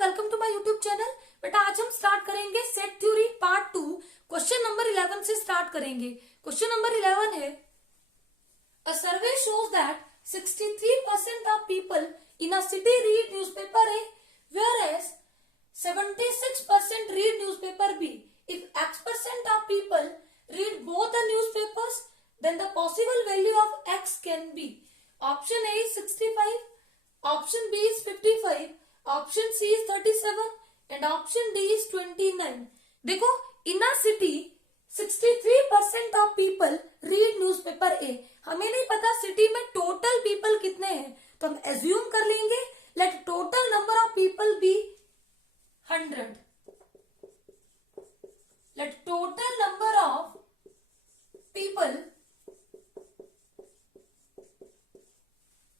Welcome to my YouTube channel. बेटा आज हम स्टार्ट करेंगे set theory part 2। Question number 11 से स्टार्ट करेंगे। क्वेश्चन नंबर 11 है, a survey shows that 63% of people in a city read newspaper A, whereas 76% read newspaper B. If X% of people read both the newspapers, then the possible value of X can be. Option A is 65, option B is 55, option C is 37 and option D is 29. देखो, in a city 63% of people read newspaper A. हमें नहीं पता city में total people कितने हैं, तो हम assume कर लेंगे let total number of people be 100. Let total number of people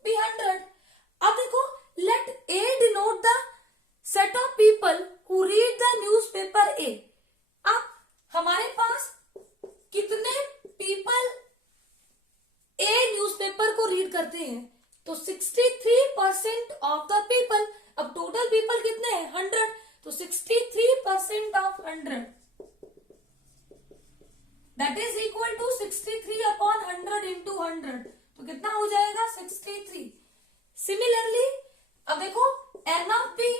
be 100. अब देखो, let A denote the set of people who read the newspaper A. अब हमारे पास कितने पीपल A न्यूज़पेपर को रीड करते हैं, तो 63% ऑफ द पीपल। अब टोटल पीपल कितने हैं? 100, तो 63% ऑफ 100 that is equal to 63 upon 100 into 100, तो कितना हो जाएगा? 63। सिमिलरली अब देखो, N of B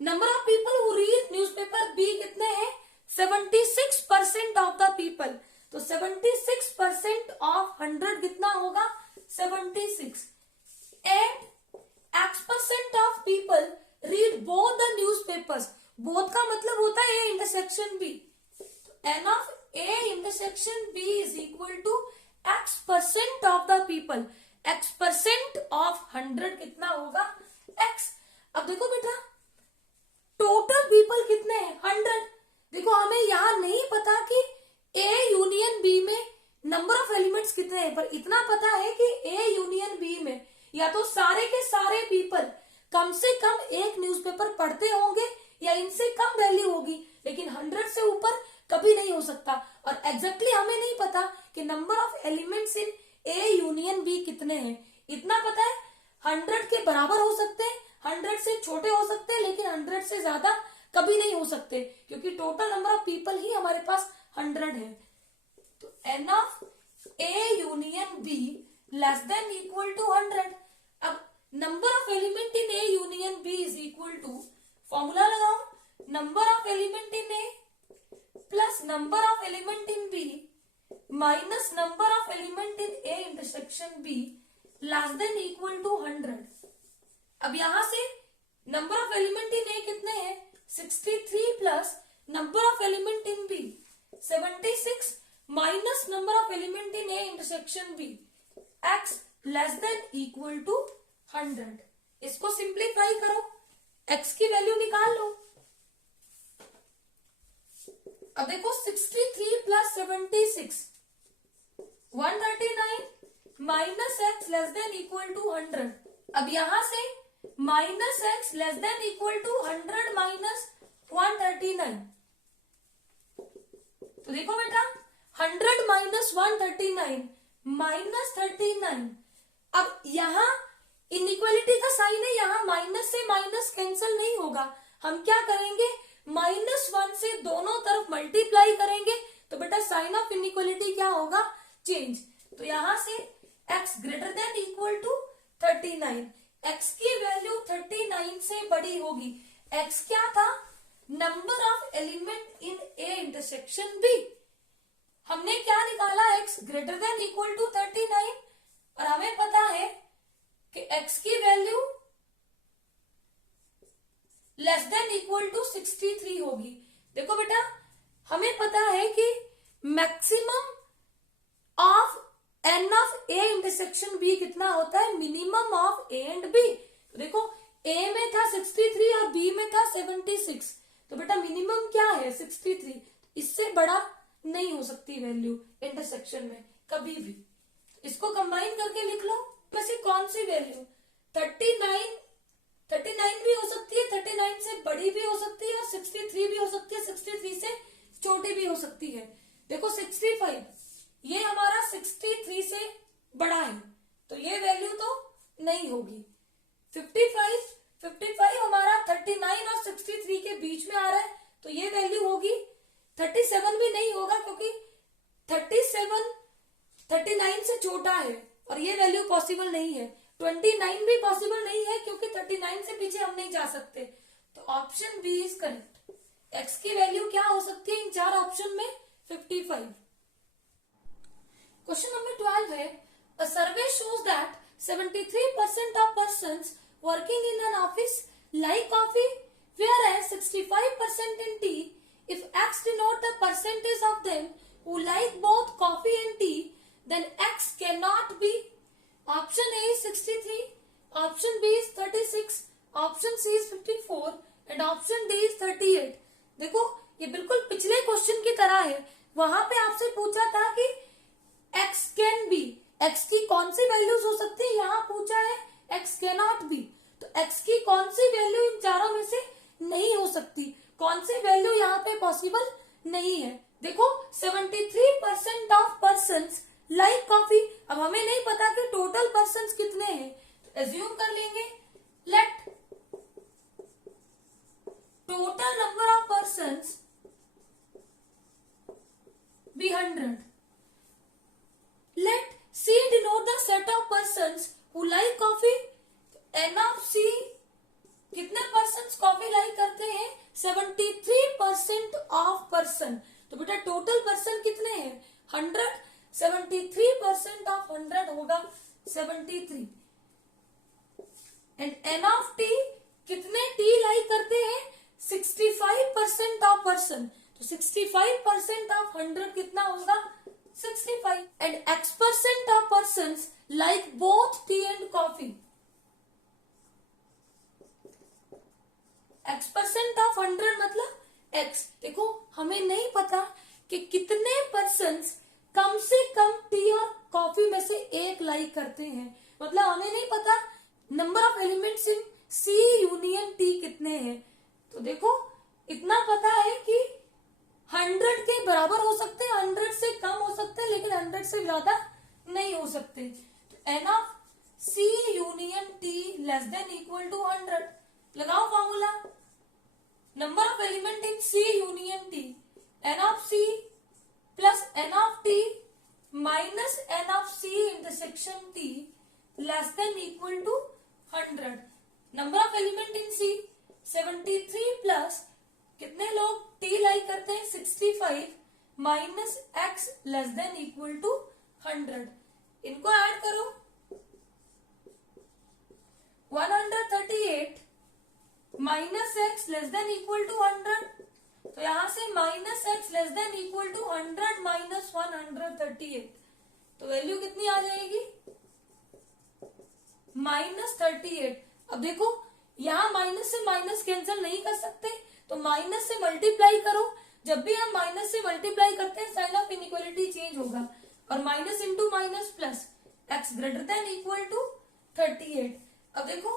number of people who read newspaper B कितने हैं? 76% ऑफ द पीपल, तो 76% ऑफ 100 कितना होगा? 76। And X% of people read both the newspapers. Both का मतलब होता है A intersection B, N of A intersection B is equal to X% of the people. X% of 100 कितना होगा? X। अब देखो बेटा, टोटल पीपल कितने हैं? 100। देखो, हमें यहाँ नहीं पता कि A यूनियन B में नंबर ऑफ एलिमेंट्स कितने हैं, पर इतना पता है कि A यूनियन B में या तो सारे के सारे पीपल कम से कम एक न्यूज़पेपर पढ़ते होंगे या इनसे कम वैल्यू होगी, लेकिन 100 से ऊपर कभी नहीं हो सकता। और एग्जैक्टली हमें नहीं पता कि number of elements in A union B कितने हैं। इतना पता है 100 के बराबर हो सकते हैं, 100 से छोटे हो सकते हैं, लेकिन 100 से ज्यादा कभी नहीं हो सकते, क्योंकि टोटल नंबर ऑफ पीपल ही हमारे पास 100 है। तो N of A union B less than equal to 100। अब number of element in A union B is equal to, formula लगाओ, number of element in A plus number of element in B minus number of element in A intersection B less than equal to 100। अब यहां से number of element in A कितने हैं? 63 plus number of element in B 76 minus number of element in A intersection B X less than equal to 100। इसको simplify करो, X की value निकाल लो। अब देखो, 63 plus 76 139 minus X less than equal to 100। अब यहां से minus X less than equal to 100 minus 139, तो देखो बेटा, 100 माइनस 139 माइनस 39। अब यहां इनइक्वालिटी का साइन है, यहां माइनस से माइनस कैंसिल नहीं होगा। हम क्या करेंगे? -1 से दोनों तरफ मल्टीप्लाई करेंगे, तो बेटा साइन ऑफ इनइक्वालिटी क्या होगा? चेंज। तो यहां से x greater than equal to 39, x की वैल्यू 39 से बड़ी होगी। x क्या था? Number of element in A intersection B। हमने क्या निकाला? x greater than equal to 39, और हमें पता है कि x की value less than equal to 63 होगी। देखो बेटा, हमें पता है कि maximum of N of A intersection B कितना होता है? Minimum of A and B। तो देखो, A में था 63 और B में था 76, तो बेटा मिनिमम क्या है? 63। इससे बड़ा नहीं हो सकती वैल्यू इंटरसेक्शन में कभी भी। इसको कंबाइन करके लिख लो, वैसे कौन सी वैल्यू? 39 भी हो सकती है, 39 से बड़ी भी हो सकती है, और 63 भी हो सकती है, 63 से छोटी भी हो सकती है। देखो 65, ये हमारा 63 से बड़ा है, तो ये वैल्यू तो नहीं होगी। 55 55 हमारा 39 और 63 के बीच में आ रहा है, तो ये वैल्यू होगी 37 भी नहीं होगा क्योंकि 37 39 से छोटा है और ये वैल्यू पॉसिबल नहीं है। 29 भी पॉसिबल नहीं है क्योंकि 39 से पीछे हम नहीं जा सकते। तो option B is correct. X की वैल्यू क्या हो सकती है इन चार ऑप्शन में? 55। क्वेश्चन नंबर 12 है, a survey shows that 73% of persons working in an office like coffee, whereas 65% in tea. If X denote the percentage of them who like both coffee and tea, then X cannot be. Option A is 63, option B is 36, option C is 54 and option D is 38. देखो ये बिल्कुल पिछले question की तरह है। वहां पे आपसे पूछा था कि X कैन बी, X की कौन सी वैल्यूज हो सकती है, यहाँ पूछा है X कैनॉट बी। तो X की कौन सी वैल्यू इन चारों में से नहीं हो सकती, कौन सी वैल्यू यहाँ पे पॉसिबल नहीं है? देखो 73% ऑफ पर्सन्स लाइक कॉफी। अब हमें नहीं पता कि टोटल पर्सन्स कितने हैं, तो एज्यूम कर लेंगे let total number of persons be 100। Let C denote the set of persons who like coffee. N of C कितने persons कॉफी लाइक करते हैं? 73% ऑफ पर्सन। तो बेटा टोटल पर्सन कितने हैं? 100। 73% ऑफ 100 होगा 73। एंड N of T कितने T like करते हैं? 65% ऑफ पर्सन। तो 65% ऑफ 100 कितना होगा? 65। and X% of persons like both tea and coffee. X% of 100 मतलब X। देखो हमें नहीं पता कि कितने पर्सन्स कम से कम टी और कॉफी में से एक लाइक करते हैं, मतलब हमें नहीं पता number of elements in C union T कितने हैं। तो देखो इतना पता है कि 100 के बराबर हो सकते हैं, 100 से कम हो सकते हैं, लेकिन 100 से ज्यादा नहीं हो सकते। तो N of C union T less than equal to 100। लगाओ formula, number of element in C union T, N of C plus N of T minus N of C intersection T less than equal to 100। Number of element in C 73 plus कितने लोग tea like करते हैं? 65 minus X less than equal to 100। इनको add करो 138 minus X less than equal to 100। तो यहां से minus X less than equal to 100 minus 138। तो वैल्यू कितनी आ जाएगी? -38। अब देखो यहां माइनस से माइनस कैंसिल नहीं कर सकते, तो माइनस से मल्टीप्लाई करो। जब भी हम माइनस से मल्टीप्लाई करते हैं साइन ऑफ इनइक्वालिटी चेंज होगा, और minus into minus plus X greater than equal to 38। अब देखो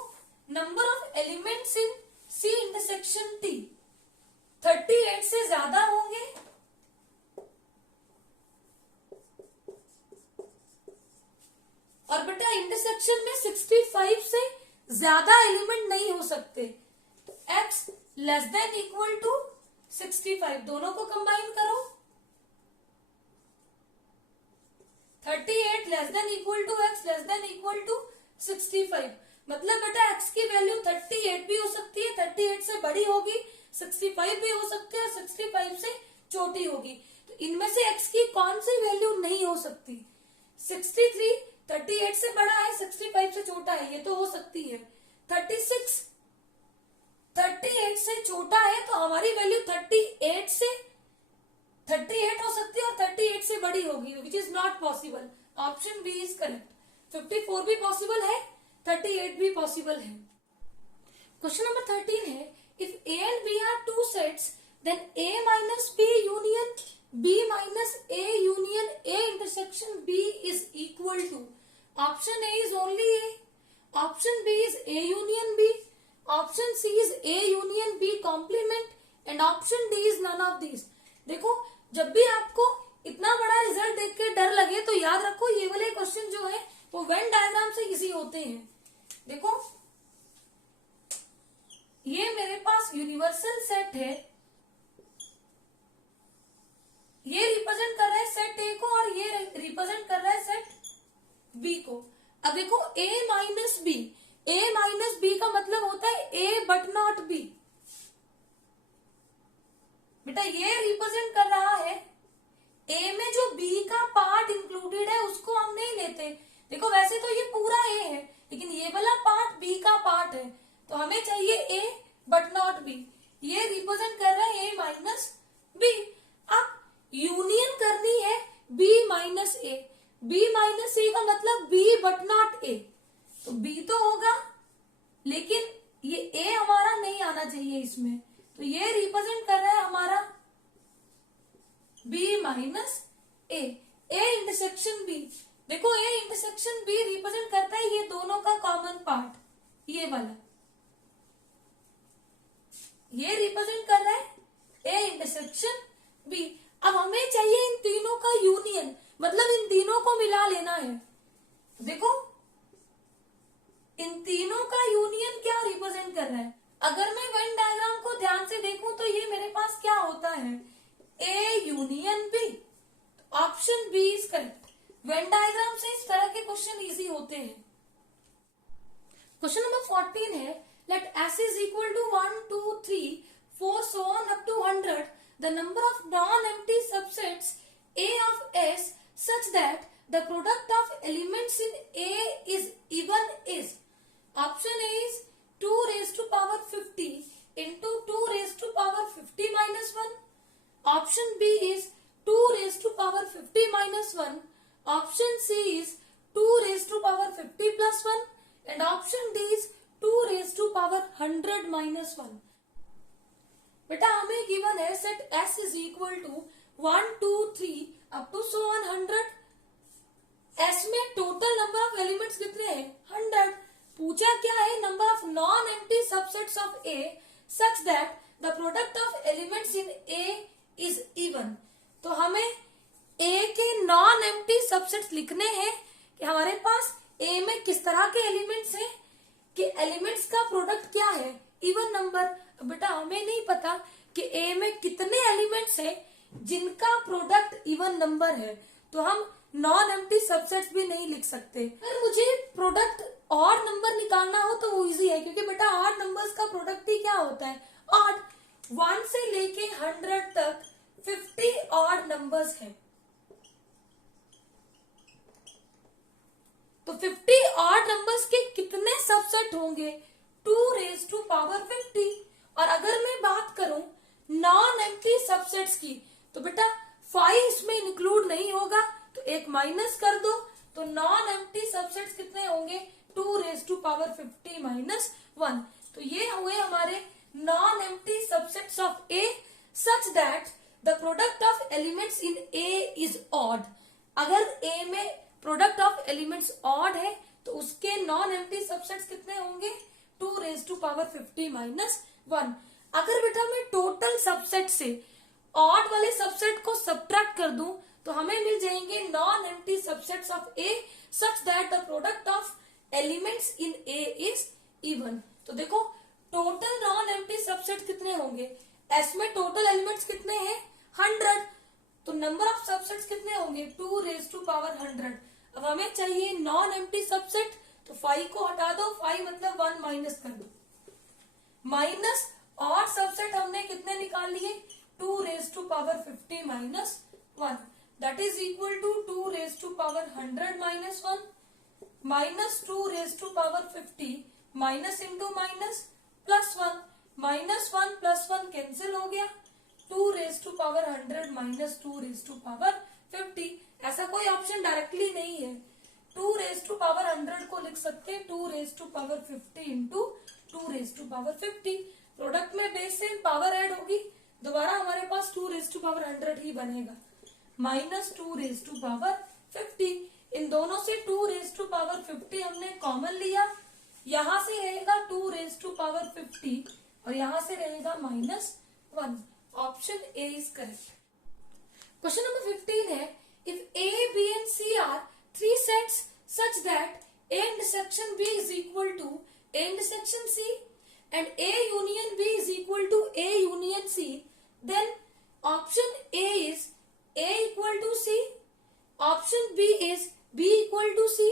number of elements in C intersection T 38 से ज्यादा होंगे और बेटा इंटरसेक्शन में 65 से ज्यादा एलिमेंट नहीं हो सकते। X less than equal to 65, दोनों को कंबाइन करो 38 less than equal to X less than equal to 65। मतलब बेटा एक्स की वैल्यू 38 भी हो सकती है, 38 से बड़ी होगी, 65 भी हो सकती है और 65 से छोटी होगी। तो इनमें से एक्स की कौन सी वैल्यू नहीं हो सकती? 63 38 से बड़ा है, 65 से छोटा है, ये तो हो सकती है। 36 38 से छोटा है, तो हमारी वैल्यू 38 हो सकती है और 38 से बड़ी होगी, which is not possible. Option B is correct. 54 भी पॉसिबल है, 38 भी पॉसिबल है। क्वेश्चन नंबर 13 है, if A and B are two sets then A minus B union B minus A union A intersection B is equal to. Option A is only A, option B is A union B, option C is A union B complement and option D is none of this. देखो जब भी आपको इतना बड़ा result देख के डर लगे तो याद रखो ये वाले क्वेश्चन जो है वो वेन डायग्राम से इजी होते हैं। देखो यूनिवर्सल सेट है, ये रिप्रेजेंट कर रहा है सेट ए को और ये रिप्रेजेंट कर रहा है सेट बी को। अब देखो a minus B, a minus B का मतलब होता है a बट नॉट बी। बेटा ये रिप्रेजेंट कर रहा है a में जो b का पार्ट इंक्लूडेड है उसको हम नहीं लेते। देखो वैसे तो ये पूरा a है, लेकिन ये वाला पार्ट b का पार्ट है, तो हमें चाहिए a बट नॉट b। ये रिप्रेजेंट कर रहा है a माइनस बी। अब यूनियन करनी है b minus a, b minus a का मतलब b बट नॉट a, तो b तो होगा लेकिन ये a हमारा नहीं आना चाहिए इसमें, तो ये रिप्रेजेंट कर रहा है हमारा b minus a। a intersection b, देखो a इंटरसेक्शन b रिप्रेजेंट करता है ये दोनों का कॉमन पार्ट, ये वाला ये रिप्रेजेंट कर रहा है a इंटरसेक्शन b। अब हमें चाहिए इन तीनों का यूनियन, मतलब इन तीनों को मिला लेना है। देखो इन तीनों का यूनियन क्या रिप्रेजेंट कर रहा है, अगर मैं वेन डायग्राम को ध्यान से देखूं तो ये मेरे पास क्या होता है, A union B. Option B is correct. Venn diagram से इस तरह के क्वेश्चन इजी होते हैं। क्वेश्चन नंबर 14 है, let S is equal to 1 2 3 4 so on up to 100 the number of non-empty subsets A of S such that the product of elements in A is even is. Option A is 2 raised to power 50 into 2 raised to power 50 minus 1. Option B is 2 raised to power 50 minus 1. Option C is 2 raised to power 50 plus 1. And option D is 2 raised to power 100 minus 1. बेटा हमें given है set S is equal to 1 2 3 up to so on 100। S में total number of elements कितने हैं, 100। पूछा क्या है, number of non empty subsets of A such that the product of elements in A is even. तो हमें A के non empty subsets लिखने हैं कि हमारे पास A में किस तरह के एलिमेंट्स हैं, कि एलिमेंट्स का प्रोडक्ट क्या है, इवन नंबर। बेटा हमें नहीं पता कि A में कितने एलिमेंट्स हैं जिनका प्रोडक्ट इवन नंबर है, तो हम नॉन एम्प्टी सबसेट्स भी नहीं लिख सकते। अगर मुझे प्रोडक्ट ऑड नंबर निकालना हो तो वो इजी है, क्योंकि बेटा ऑड नंबर्स का प्रोडक्ट ही क्या होता है, ऑड। 1 से लेके 100 तक 50 ऑड नंबर्स हैं, तो 50 ऑड नंबर्स के कितने सबसेट होंगे, 2 रेज टू पावर 50। और अगर मैं बात करूं नॉन एम्प्टी सबसेट्स की, तो बेटा 5 इसमें इंक्लूड नहीं होगा, तो एक माइनस कर दो, तो नॉन एम्प्टी सबसेट्स कितने होंगे, 2 रेज टू पावर 50 माइनस 1। तो ये हुए हमारे non empty subsets of A such that the product of elements in A is odd. अगर A में प्रोडक्ट ऑफ एलिमेंट्स ऑड है तो उसके नॉन एम्प्टी सबसेट्स कितने होंगे, 2 रेज टू पावर 50 माइनस 1। अगर बेटा मैं टोटल सबसेट से ऑड वाले सबसेट को सब्ट्रैक्ट कर दूं तो हमें मिल जाएंगे non empty subsets of A such that the product of elements in A is even. तो देखो टोटल नॉन एम्प्टी सबसेट कितने होंगे, S में टोटल एलिमेंट्स कितने हैं, 100, तो नंबर ऑफ सबसेट्स कितने होंगे, 2 रेज टू पावर 100। अब हमें चाहिए नॉन एम्प्टी सबसेट, तो 5 को हटा दो, 5 मतलब 1 माइनस कर दो, माइनस और सबसेट हमने कितने निकाल लिए, 2 raise to power 50 minus 1, that is equal to 2 raise to power 100 minus 1 minus 2 raise to power 50 minus into minus plus 1, minus 1 plus 1 cancel हो गया, 2 raise to power 100 minus 2 raise to power 50। ऐसा कोई option directly नहीं है, 2 raise to power 100 को लिख सकते हैं 2 raise to power 50 into 2 raise to power 50। Product में बेस से पावर ऐड होगी, दोबारा हमारे पास 2 रेज टू पावर 100 ही बनेगा, माइनस 2 रेज टू पावर 50। इन दोनों से 2 रेज टू पावर 50 हमने कॉमन लिया, यहां से रहेगा 2 रेज टू पावर 50 और यहां से रहेगा minus 1। Option A is correct. Question number 15 है, if A, B and C are 3 sets such that A intersection B is equal to A intersection C and A union B is equal to A union C, then option A is A equal to C, option B is B equal to C,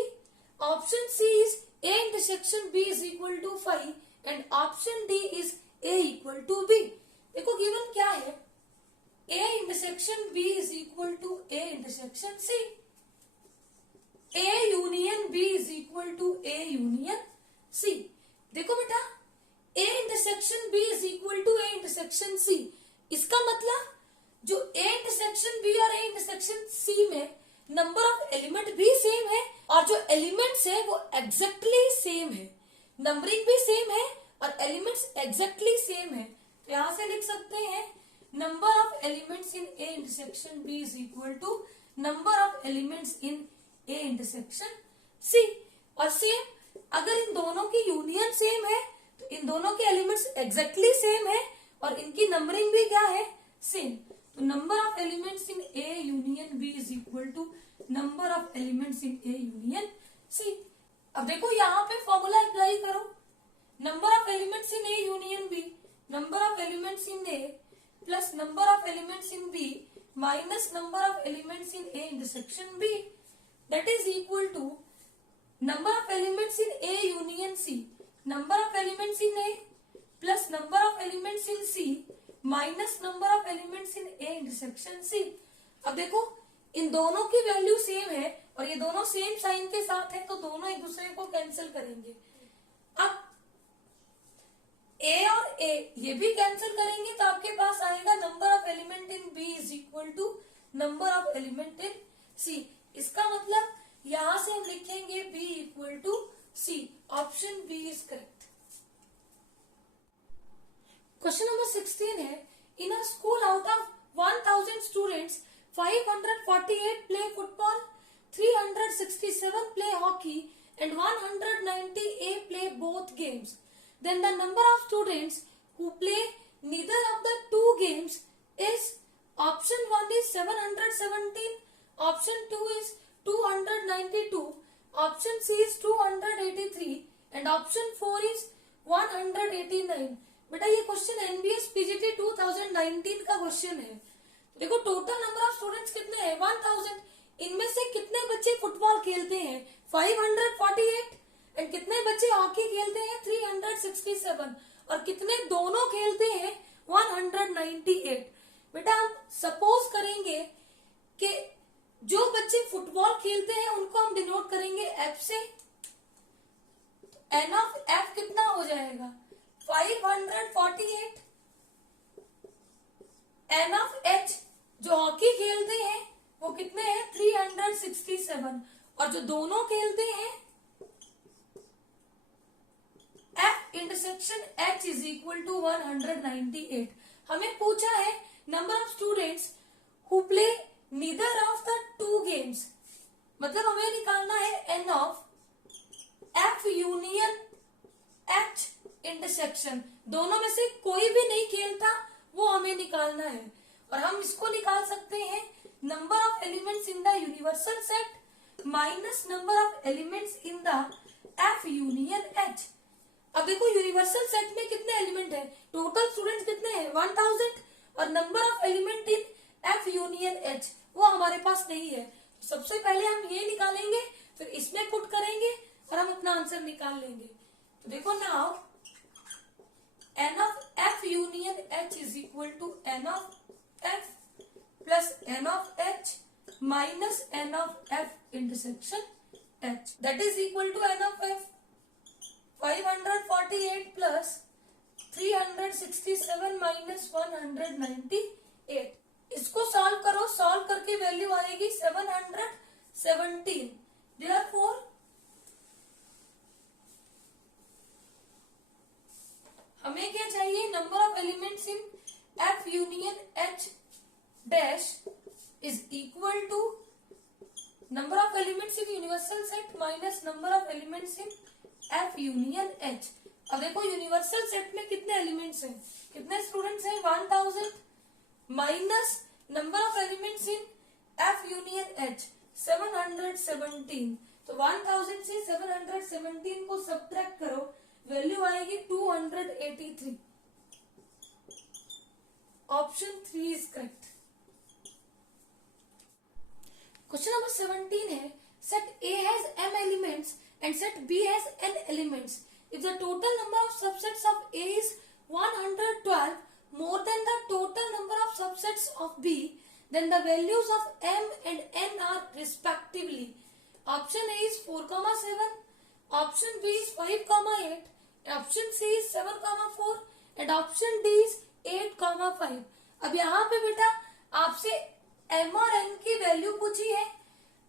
option C is A intersection B is equal to 5 and option D is A equal to B. देखो given क्या है, A intersection B is equal to A intersection C, A union B is equal to A union C. देखो बेटा A intersection B is equal to A intersection C, इसका मतलब जो A intersection B और A intersection C में number of element भी same है और जो एलिमेंट्स है वो एग्जैक्टली सेम है, नंबरिंग भी सेम है और एलिमेंट्स एग्जैक्टली सेम है। तो यहां से लिख सकते हैं number of elements in A intersection B is equal to number of elements in A intersection C। और सेम अगर इन दोनों की यूनियन सेम है तो इन दोनों के एलिमेंट्स एग्जैक्टली सेम है और इनकी नंबरिंग भी क्या है, सेम। तो number of elements in A union B is equal to number of elements in A union C। अब देखो यहाँ पे फॉर्मूला अप्लाई करो, number of elements in A union B, number of elements in A plus number of elements in B minus number of elements in A intersection B, that is equal to number of elements in A union C, number of elements in A plus number of elements in C minus number of elements in A intersection C। अब देखो इन दोनों की value same है और ये दोनों same sign के साथ है तो दोनों एक दूसरे को कैंसिल करेंगे। अब A और A ये भी कैंसिल करेंगे तो आपके पास आएगा number of element in B is equal to number of element in C। इसका मतलब यहां से हम लिखेंगे B equal to C, option B is correct. Question number 16 है, in a school out of 1000 students 548 play football, 367 play hockey and 198 play both games. Then the number of students who play neither of the two games is option 1 is 717, option 2 is 292, option C is 283 and option 4 is 189। बेटा ये question NBS PGT 2019 का question है। देखो total number of students कितने हैं, 1000, इनमें से कितने बच्चे फुटबॉल खेलते हैं 548 एंड कितने बच्चे हॉकी खेलते हैं 367 और कितने दोनों खेलते हैं 198। बेटा हम सपोज करेंगे कि जो बच्चे फुटबॉल खेलते हैं उनको हम डिनोट करेंगे एफ से, एन ऑफ एफ कितना हो जाएगा 548, एन ऑफ एच जो हॉकी खेलते हैं वो कितने हैं 367 और जो दोनों खेलते हैं F intersection H is equal to 198। हमें पूछा है number of students who play neither of the two games, मतलब हमें निकालना है N of F union H intersection, दोनों में से कोई भी नहीं खेलता वो हमें निकालना है। और हम इसको निकाल सकते हैं number of elements in the universal set minus number of elements in the F union H. अब देखो यूनिवर्सल सेट में कितने एलिमेंट है, टोटल स्टूडेंट्स कितने हैं 1000 और number of element in F union H वो हमारे पास नहीं है। तो सबसे पहले हम ये निकालेंगे फिर इसमें पुट करेंगे और हम अपना आंसर निकाल लेंगे। तो देखो now n of f union h is equal to n of f plus n of h minus n of f intersection h, that is equal to n of f 548 plus 367 minus 198। इसको solve करो, solve करके value आएगी 717। Therefore हमें क्या चाहिए, number of elements in F union H dash is equal to number of elements in universal set minus number of elements in F union H. अब देखो universal set में कितने एलिमेंट्स हैं, कितने स्टूडेंट्स हैं 1000 minus number of elements in F union H 717। तो 1000 से 717 को सब्ट्रैक्ट करो, वैल्यू आएगी 283। Option 3 is correct. Question number 17 है, set A has m elements and set B has n elements. If the total number of subsets of A is 112 more than the total number of subsets of B, then the values of m and n are respectively. Option A is 4,7, option B is 5,8, option C is 7,4 and option D is 8,5। अब यहाँ पे बेटा आपसे m और n की value पूछी है,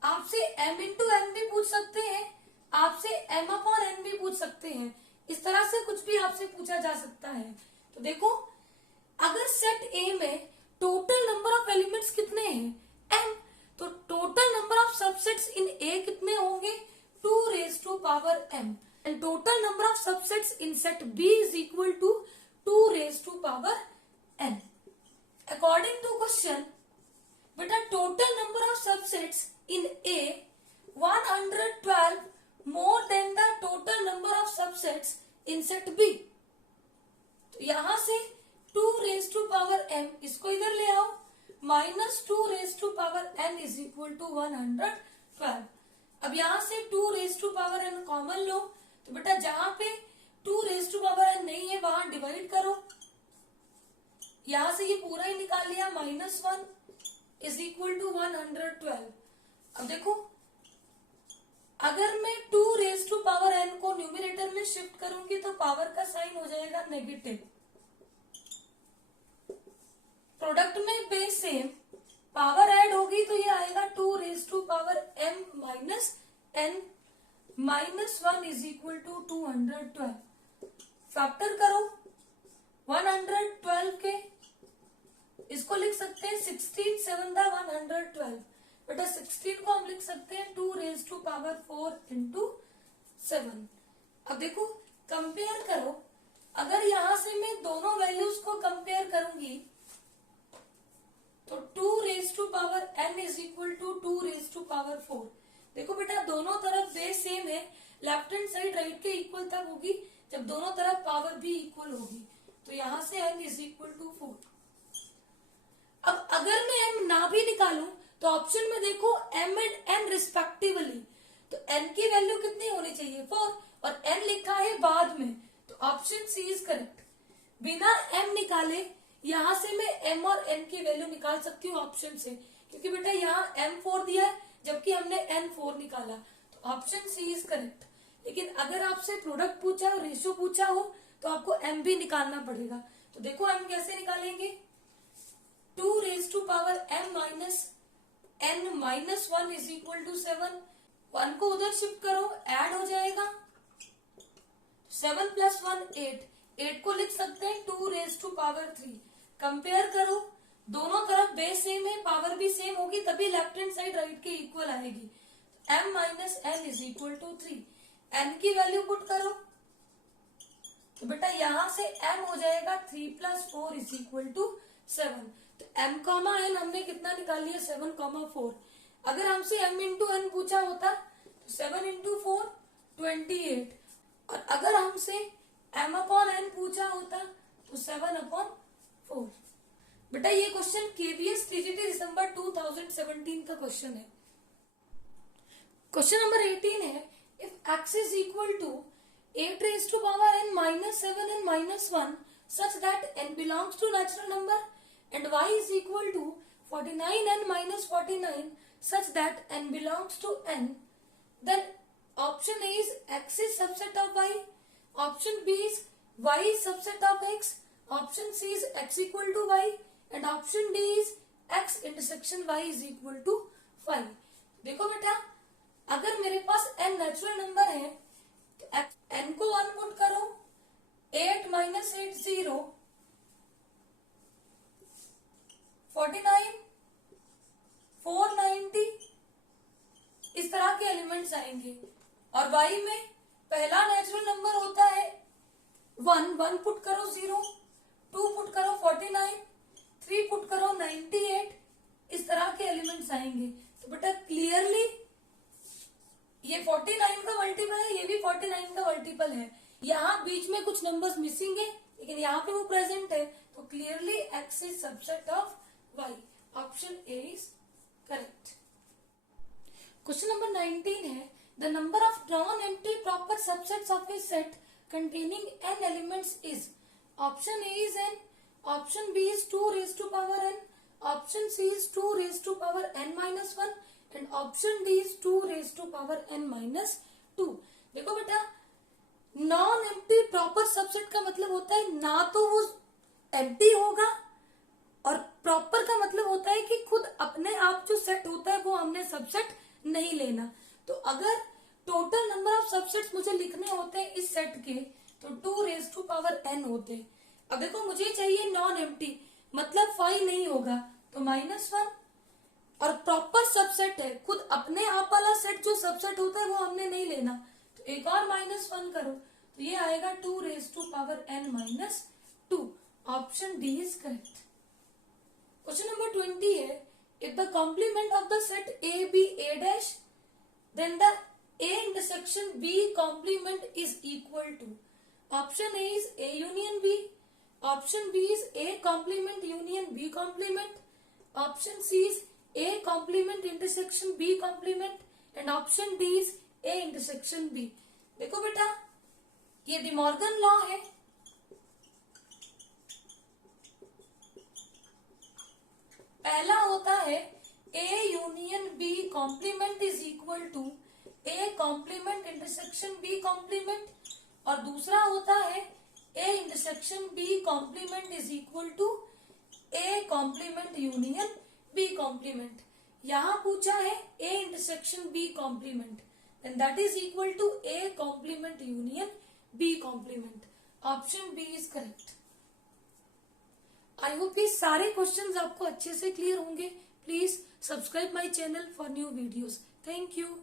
आपसे m इंटू n भी पूछ सकते हैं, आपसे m अपॉन n भी पूछ सकते हैं। इस तरह से कुछ भी आपसे पूछा जा सकता है। तो देखो, अगर सेट A में टोटल नंबर ऑफ एलिमेंट्स कितने हैं m, तो total number of subsets in A कितने होंगे 2 raised to power m and total number of subsets in set B is equal to 2 raised to power n। According to question बेटा total number of subsets in A 112 more than the total number of subsets in set B। तो यहां से 2 raised to power m इसको इधर ले आओ, minus 2 raised to power n is equal to 112। अब यहां से 2 raised to power n common लो, तो बेटा जहां पे 2 raised to power n नहीं है वहां डिवाइड करो, यहां से ये पूरा ही निकाल लिया, -1 इज इक्वल टू 112। अब देखो, अगर मैं 2 raised to power n को न्यूमरेटर में शिफ्ट करूंगी तो पावर का साइन हो जाएगा नेगेटिव, प्रोडक्ट में बेस सेम, पावर ऐड होगी तो ये आएगा 2 raised to power m minus n -1 is equal to 212। Factor करो 112 के, इसको लिख सकते हैं 16 7 112, बेटा 16 को हम लिख सकते हैं 2 raised to power 4 into 7। अब देखो कंपेयर करो, अगर यहां से मैं दोनों वैल्यूज को कंपेयर करूंगी तो 2 raised to power n is equal to 2 raised to power 4। देखो बेटा दोनों तरफ बेस सेम है, लेफ्ट हैंड साइड राइट के इक्वल तब होगी जब दोनों तरफ पावर भी इक्वल होगी, तो यहां से n इज इक्वल टू 4। अब अगर मैं m ना भी निकालूं तो ऑप्शन में देखो m एंड n रिस्पेक्टिवली, तो n की वैल्यू कितनी होनी चाहिए 4 और n लिखा है बाद में, तो ऑप्शन सी इज करेक्ट। बिना m निकाले यहां से मैं m और n की वैल्यू निकाल सकती हूँ ऑप्शन से, क्योंकि बेटा यहाँ m4 दिया है जबकि हमने n4 निकाला, तो ऑप्शन सी इज करेक्ट। लेकिन अगर आपसे प्रोडक्ट पूछा हो, रेशियो पूछा हो, तो आपको m भी निकालना पड़ेगा। तो देखो m कैसे निकालेंगे, 2 raised to power m minus n -1 is equal to 7। 1 को उधर शिफ्ट करो, ऐड हो जाएगा 7 + 1 8, 8 को लिख सकते हैं 2 raised to power 3। कंपेयर करो, दोनों तरफ बेस सेम है, पावर भी सेम होगी, तभी लेफ्ट हैंड साइड राइट के इक्वल आएगी। m minus n is equal to 3, n की वैल्यू पुट करो, तो बेटा यहां से m हो जाएगा 3 + 4 इज इक्वल टू 7। तो m, n हमने कितना निकाल लिया 7,4। अगर हमसे m इंटू n पूछा होता तो 7 इंटू 4 28, और अगर हमसे m अपॉन n पूछा होता तो 7/4। बेटा ये क्वेश्चन केवीएस टीजीटी दिसंबर 2017 का क्वेश्चन है। क्वेश्चन नंबर 18 है, if x is equal to 8 raised to power n -7 and -1 such that n belongs to natural number and y is equal to 49n minus 49 such that n belongs to n, then option A is x is subset of y, option B is y is subset of x, option C is x equal to y and option D is x intersection y is equal to 5। देखो बेटा, अगर मेरे पास n natural number है तो n को 1 put करो, 8 - 8 0, 49 490 इस तरह के एलिमेंट्स आएंगे। और y में पहला नेचुरल नंबर होता है 1 पुट करो 0, 2 पुट करो 49, 3 पुट करो 98, इस तरह के एलिमेंट्स आएंगे। तो बेटा क्लियरली ये 49 का मल्टीपल है, ये भी 49 का मल्टीपल है, यहाँ बीच में कुछ नंबर्स मिसिंग है लेकिन यहाँ पे वो प्रेजेंट है, तो clearly X is subset of Y. Option A is correct. Question number 19 है the number of non empty proper subsets of a set containing n elements is option A is n, option B is 2 raised to power n, option C is 2 raised to power n minus 1 and option D is 2 raised to power n minus 2। देखो बेटा, non empty proper subset का मतलब होता है ना तो वो empty होगा, और प्रॉपर का मतलब होता है कि खुद अपने आप जो सेट होता है वो हमने सबसेट नहीं लेना। तो अगर टोटल नंबर ऑफ सबसेट्स मुझे लिखने होते हैं इस सेट के तो 2 रेज टू पावर n होते। अब देखो मुझे चाहिए नॉन एम्प्टी, मतलब 5 नहीं होगा तो -1, और प्रॉपर सबसेट है, खुद अपने आप वाला सेट जो सबसेट होता है वो हमने नहीं लेना, तो एक और -1 करो तो ये आएगा 2 raise to power n minus 2। Option D is correct. Question number 20 है if the complement of the set A B A dash then the A intersection B complement is equal to, option A is A union B, option B is A complement union B complement, option C is A complement intersection B complement and option D is A intersection B। देखो बेटा, ये De Morgan law है। पहला होता है A union B complement is equal to A complement intersection B complement, और दूसरा होता है A intersection B complement is equal to A complement union B complement. यहां पूछा है A intersection B complement and that is equal to A complement union B complement. Option B is correct. I hope ये सारे questions आपको अच्छे से clear होंगे। Please subscribe my channel for new videos. Thank you.